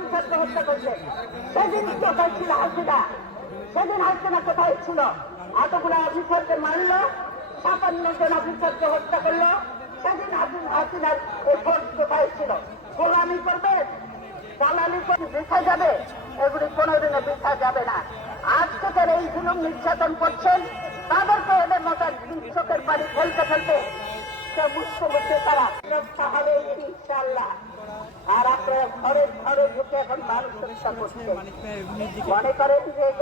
অফিসারকে হত্যা করছে। সেদিন কোথায় ছিল হাসিনা? সেদিন হাসিনা কোথায় ছিল? এতগুলো অফিসারকে মারলো, ৫৫ জন অফিসারকে হত্যা করলো। সেদিন হাসিনার এই ফোর্স কোথায় ছিল? গোলামি করবে, দালালি করে বৃথা যাবে? এগুলি কোনোদিনও বৃথা যাবে না। আজ থেকে এই জুলুম নির্যাতন করছেন, তাদেরকে এদের মতো চোখের পানি ফেলতে ফেলতে বুঝতে বুঝতে তারা হবে ইনশাল্লাহ। আর আপনার ঘরে ঘরে ঢুকে এখন মানুষ হত্যা করছে, মনে করেন যে